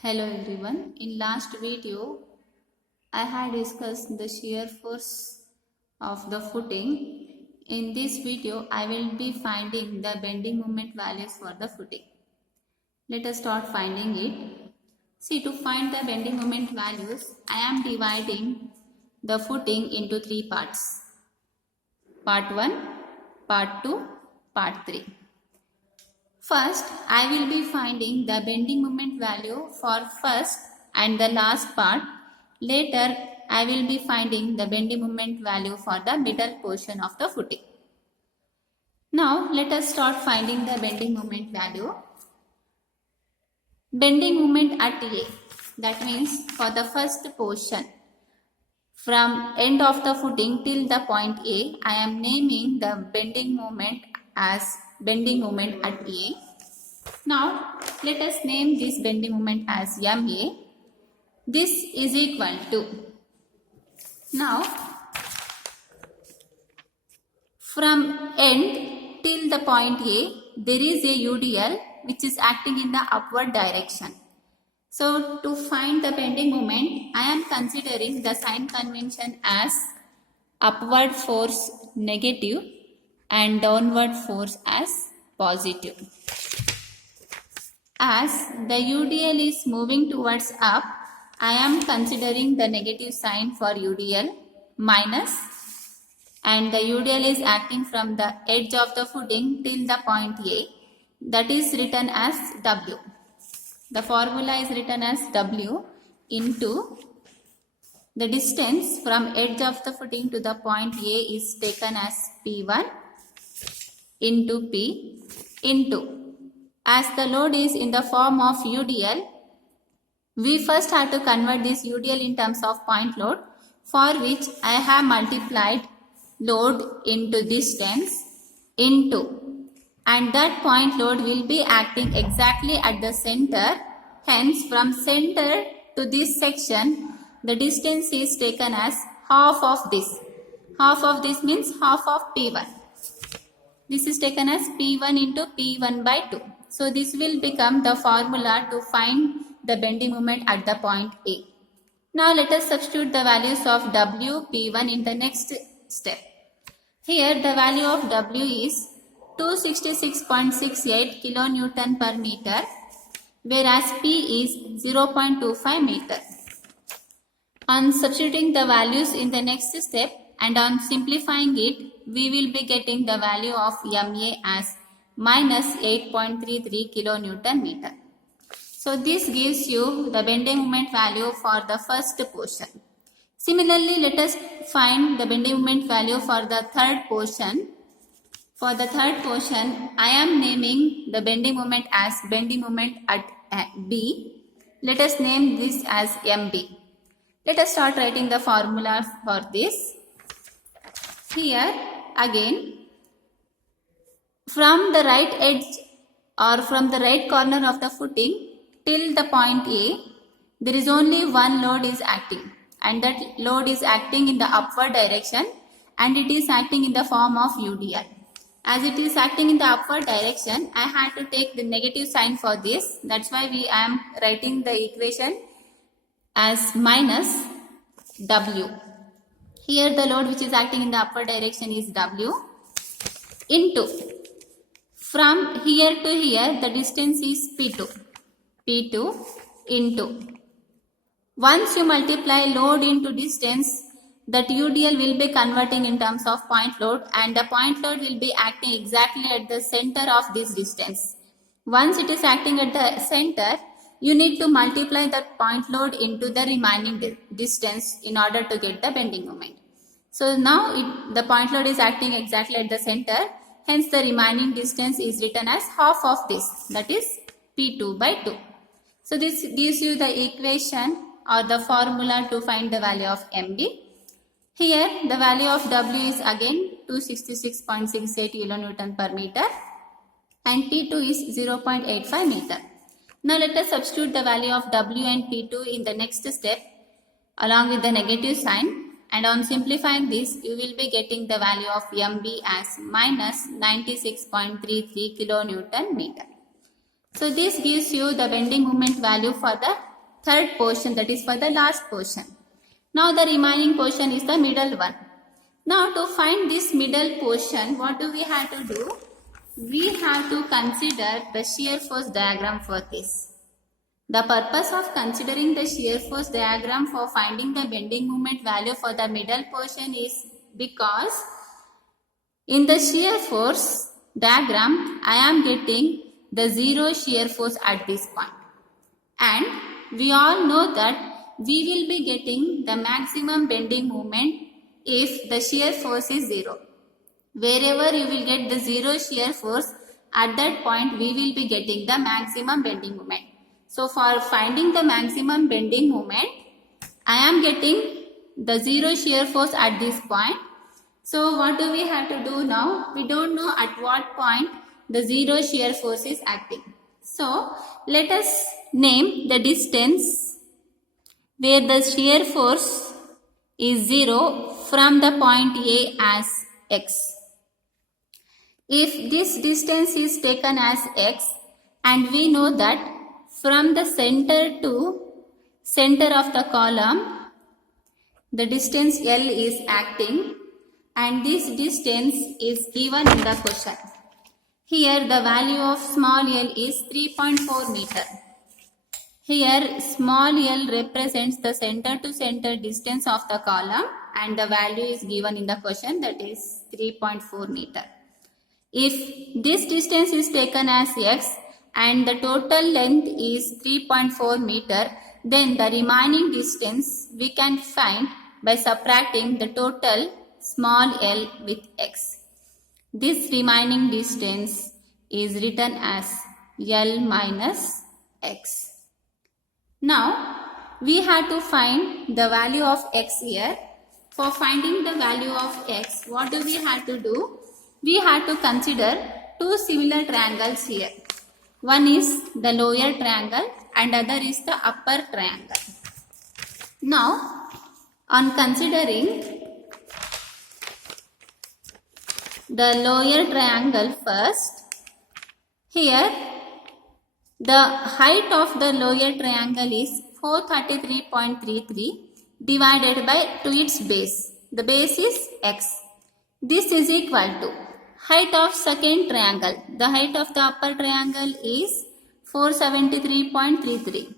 Hello everyone. In last video, I had discussed the shear force of the footing. In this video, I will be finding the bending moment values for the footing. Let us start finding it. See, to find the bending moment values, I am dividing the footing into three parts. Part 1, Part 2, Part 3. First, I will be finding the bending moment value for first and the last part. Later, I will be finding the bending moment value for the middle portion of the footing. Now, let us start finding the bending moment value. Bending moment at A, that means for the first portion. From end of the footing till the point A, I am naming the bending moment as bending moment at A. Now, let us name this bending moment as MA. This is equal to, now, from end till the point A, there is a UDL which is acting in the upward direction. So, to find the bending moment, I am considering the sign convention as upward force negative and downward force as positive. As the UDL is moving towards up, I am considering the negative sign for UDL minus, and the UDL is acting from the edge of the footing till the point A, that is written as W. The formula is written as W into the distance from edge of the footing to the point A is taken as P1 into P into, as the load is in the form of UDL, we first have to convert this UDL in terms of point load, for which I have multiplied load into distance into, and that point load will be acting exactly at the center. Hence, from center to this section, the distance is taken as half of this. Half of this means half of P1. This is taken as P1 into P1 by 2. So, this will become the formula to find the bending moment at the point A. Now, let us substitute the values of W, P1 in the next step. Here, the value of W is 266.68 kilonewton per meter, whereas P is 0.25 meter. On substituting the values in the next step and on simplifying it, we will be getting the value of MA as minus 8.33 kilonewton meter. So this gives you the bending moment value for the first portion. Similarly, let us find the bending moment value for the third portion. For the third portion, I am naming the bending moment as bending moment at B. Let us name this as MB. Let us start writing the formula for this. Here again, from the right edge or from the right corner of the footing till the point A, there is only one load is acting, and that load is acting in the upward direction, and it is acting in the form of UDL. As it is acting in the upward direction, I had to take the negative sign for this. That's why we am writing the equation as minus W. Here the load which is acting in the upward direction is W into, from here to here the distance is P2. P2 into, once you multiply load into distance, that UDL will be converting in terms of point load, and the point load will be acting exactly at the center of this distance. Once it is acting at the center, you need to multiply that point load into the remaining distance in order to get the bending moment. So now the point load is acting exactly at the center, hence the remaining distance is written as half of this, that is P2 by 2. So this gives you the equation or the formula to find the value of MB. Here the value of W is again 266.68 kilonewton per meter and P2 is 0.85 meter. Now let us substitute the value of W and P2 in the next step along with the negative sign, and on simplifying this you will be getting the value of MB as minus 96.33 kilonewton meter. So this gives you the bending moment value for the third portion, that is for the last portion. Now the remaining portion is the middle one. Now to find this middle portion, what do we have to do? We have to consider the shear force diagram for this. The purpose of considering the shear force diagram for finding the bending moment value for the middle portion is because in the shear force diagram, I am getting the zero shear force at this point. And we all know that we will be getting the maximum bending moment if the shear force is zero. Wherever you will get the zero shear force, at that point we will be getting the maximum bending moment. So for finding the maximum bending moment, I am getting the zero shear force at this point. So what do we have to do now? We don't know at what point the zero shear force is acting. So let us name the distance where the shear force is 0 from the point A as x. If this distance is taken as x, and we know that from the center to center of the column, the distance L is acting, and this distance is given in the question. Here the value of small l is 3.4 meter. Here small l represents the center to center distance of the column, and the value is given in the question, that is 3.4 meter. If this distance is taken as x and the total length is 3.4 meter, then the remaining distance we can find by subtracting the total small l with x. This remaining distance is written as L minus x. Now we have to find the value of x here. For finding the value of x, what do we have to do? We have to consider two similar triangles here. One is the lower triangle and other is the upper triangle. Now on considering the lower triangle first, here the height of the lower triangle is 433.33 divided by to its base. The base is x. This is equal to height of second triangle. The height of the upper triangle is 473.33.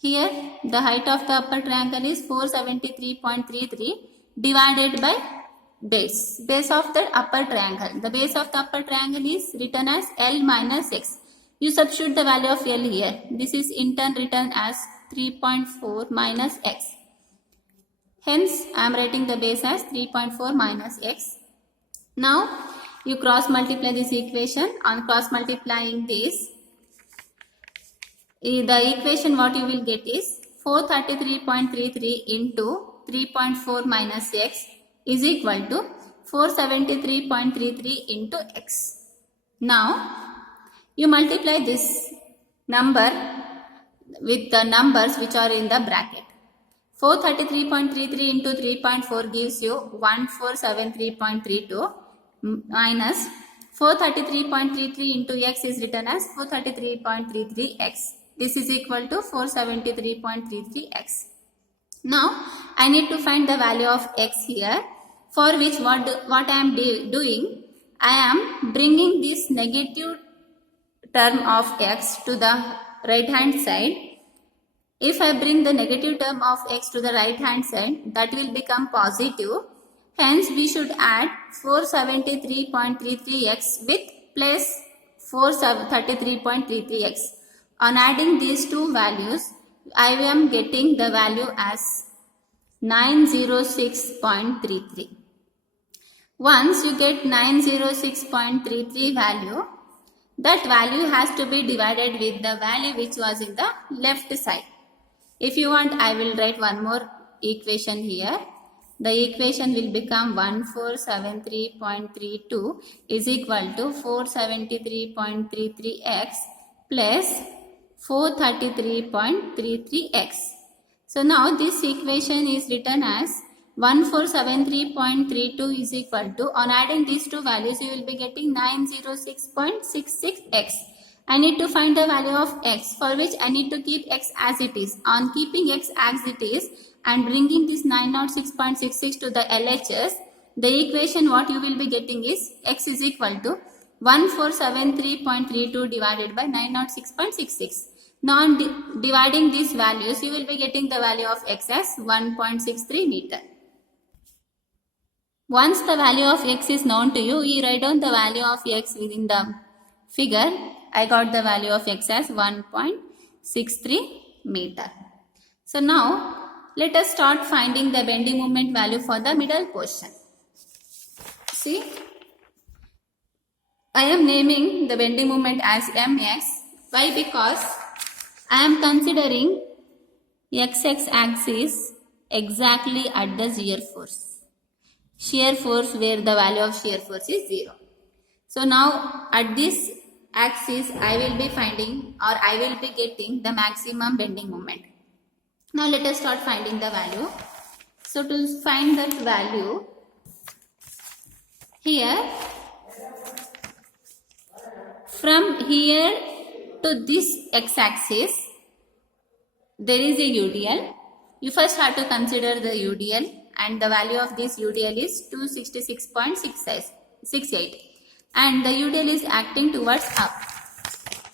Here the height of the upper triangle is 473.33 divided by base. Base of the upper triangle. The base of the upper triangle is written as L minus x. You substitute the value of L here. This is in turn written as 3.4 minus x. Hence I am writing the base as 3.4 minus x. Now you cross multiply this equation. On cross multiplying this, the equation what you will get is 433.33 into 3.4 minus x is equal to 473.33 into x. Now you multiply this number with the numbers which are in the bracket. 433.33 into 3.4 gives you 1473.32 minus 433.33 into x is written as 433.33x. This is equal to 473.33x. Now I need to find the value of x here, for which what I am doing, I am bringing this negative term of x to the right hand side. If I bring the negative term of x to the right hand side, that will become positive. Hence we should add 473.33x with plus 433.33x. On adding these two values, I am getting the value as 906.33. Once you get 906.33 value, that value has to be divided with the value which was in the left side. If you want, I will write one more equation here. The equation will become 1473.32 is equal to 473.33x plus 433.33x. So now this equation is written as 1473.32 is equal to, on adding these two values you will be getting 906.66x. I need to find the value of x, for which I need to keep x as it is. On keeping x as it is and bringing this 906.66 to the LHS, the equation what you will be getting is x is equal to 1473.32 divided by 906.66. Now on dividing these values, you will be getting the value of x as 1.63 meter. Once the value of x is known to you, you write down the value of x within the figure. I got the value of x as 1.63 meter. So now let us start finding the bending moment value for the middle portion. See, I am naming the bending moment as mx. Why? Because I am considering x axis exactly at the shear force. Shear force where the value of shear force is 0. So now at this axis I will be finding, or I will be getting, the maximum bending moment. Now let us start finding the value. So to find that value, here from here to this x-axis there is a UDL. You first have to consider the UDL, and the value of this UDL is 266.68, and the UDL is acting towards up.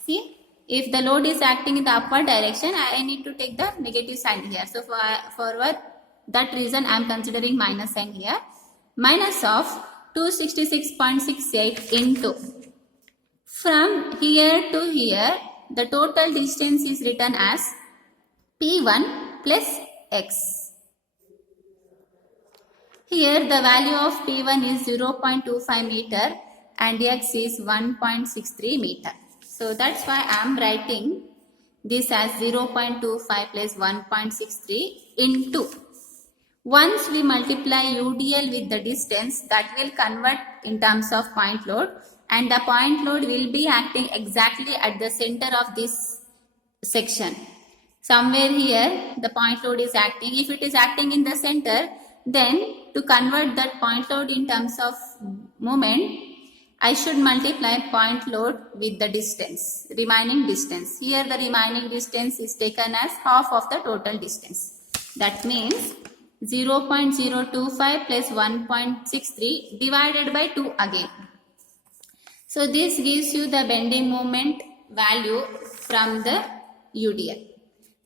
See, if the load is acting in the upward direction, I need to take the negative sign here. So for that reason I am considering minus sign here. Minus of 266.68 into, from here to here the total distance is written as P1 plus x. Here the value of P1 is 0.25 meter and x is 1.63 meter. So that's why I am writing this as 0.25 plus 1.63 into. Once we multiply UDL with the distance, that will convert in terms of point load, and the point load will be acting exactly at the center of this section. Somewhere here the point load is acting. If it is acting in the center, then to convert that point load in terms of moment, I should multiply point load with the distance, remaining distance. Here the remaining distance is taken as half of the total distance. That means 0.025 plus 1.63 divided by 2 again. So this gives you the bending moment value from the UDL.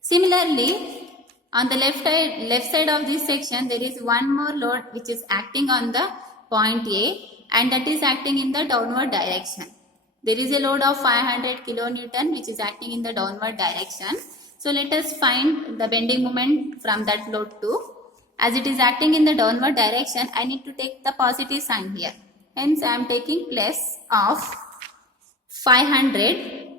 Similarly, on the left side of this section, there is one more load which is acting on the point A, and that is acting in the downward direction. There is a load of 500 kilonewton which is acting in the downward direction. So let us find the bending moment from that load too. As it is acting in the downward direction, I need to take the positive sign here. Hence I am taking plus of 500.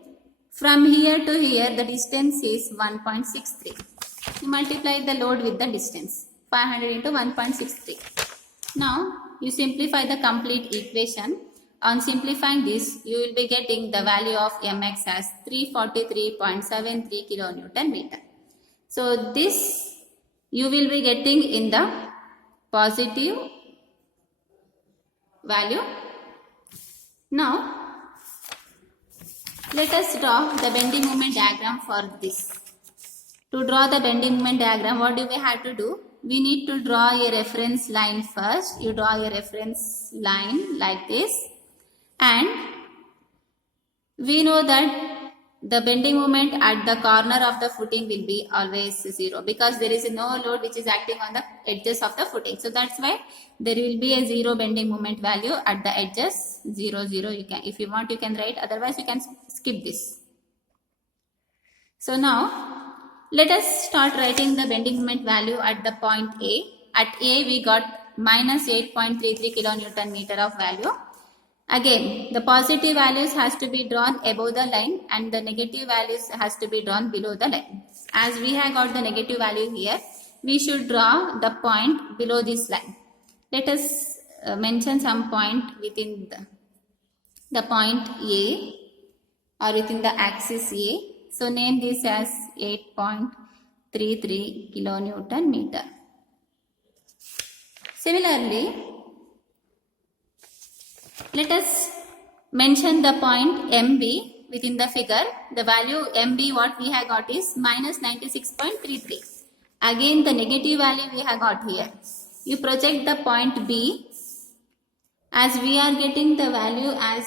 From here to here the distance is 1.63. You multiply the load with the distance, 500 into 1.63. Now you simplify the complete equation. On simplifying this, you will be getting the value of mx as 343.73 kilonewton meter. So this you will be getting in the positive value. Now let us draw the bending moment diagram for this. To draw the bending moment diagram, what do we have to do? We need to draw a reference line first. You draw a reference line like this, and we know that the bending moment at the corner of the footing will be always 0, because there is no load which is acting on the edges of the footing. So that's why there will be a 0 bending moment value at the edges. 0, 0. You can, if you want, you can write. Otherwise, you can skip this. So now let us start writing the bending moment value at the point A. At A we got minus 8.33 kilonewton meter of value. Again, the positive values has to be drawn above the line and the negative values has to be drawn below the line. As we have got the negative value here, we should draw the point below this line. Let us mention some point within the point A or within the axis A. So name this as 8.33 kilonewton meter. Similarly, let us mention the point MB within the figure, the value MB what we have got is minus 96.33. Again the negative value we have got here. You project the point B, as we are getting the value as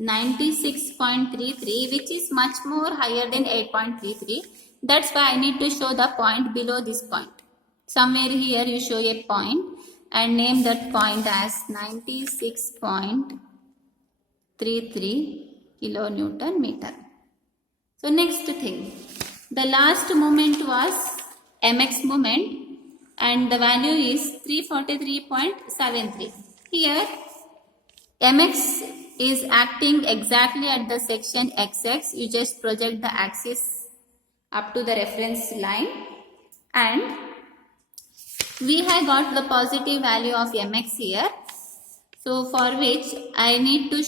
96.33, which is much more higher than 8.33. That's why I need to show the point below this point. Somewhere here you show a point and name that point as 96.33 kilonewton meter. So next thing, the last moment was mx moment and the value is 343.73. Here mx is acting exactly at the section xx. You just project the axis up to the reference line and we have got the positive value of mx here. So for which I need to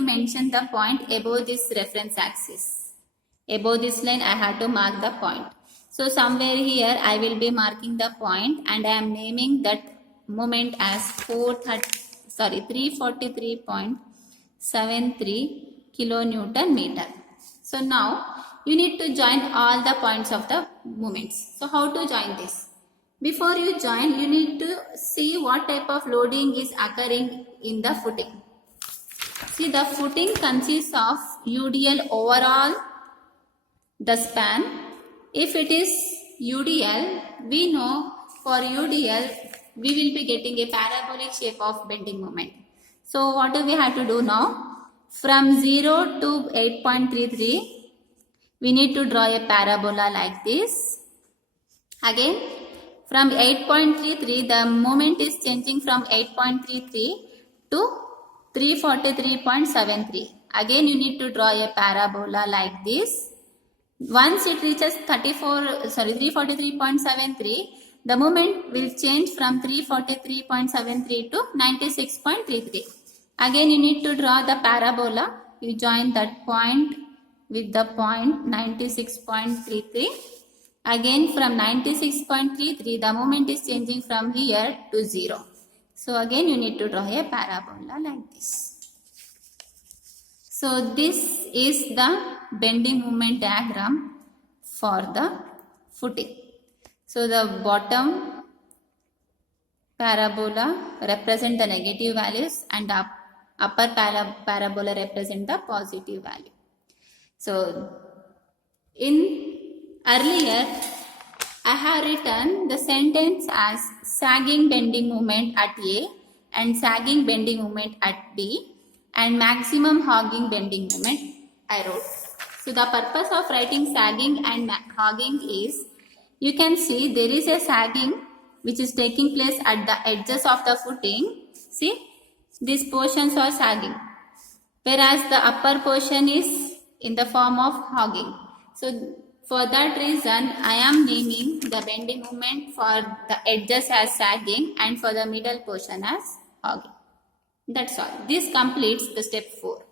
mention the point above this reference axis. Above this line I have to mark the point. So somewhere here I will be marking the point and I am naming that moment as 343.73 kilonewton meter. So now you need to join all the points of the moments. So how to join this? Before you join, you need to see what type of loading is occurring in the footing. See, the footing consists of UDL overall the span. If it is UDL, we know for UDL we will be getting a parabolic shape of bending moment. So what do we have to do now? From 0 to 8.33, we need to draw a parabola like this. Again, from 8.33, the moment is changing from 8.33 to 343.73. Again, you need to draw a parabola like this. Once it reaches 343.73, the moment will change from 343.73 to 96.33. Again, you need to draw the parabola. You join that point with the point 96.33. Again, from 96.33, the moment is changing from here to 0. So again, you need to draw a parabola like this. So this is the bending moment diagram for the footing. So the bottom parabola represent the negative values and the upper parabola represent the positive value. So earlier I have written the sentence as sagging bending moment at A and sagging bending moment at B and maximum hogging bending moment I wrote. So the purpose of writing sagging and hogging is, you can see there is a sagging which is taking place at the edges of the footing. See, these portions are sagging, whereas the upper portion is in the form of hogging. So for that reason, I am naming the bending moment for the edges as sagging and for the middle portion as hogging. That's all. This completes the step 4.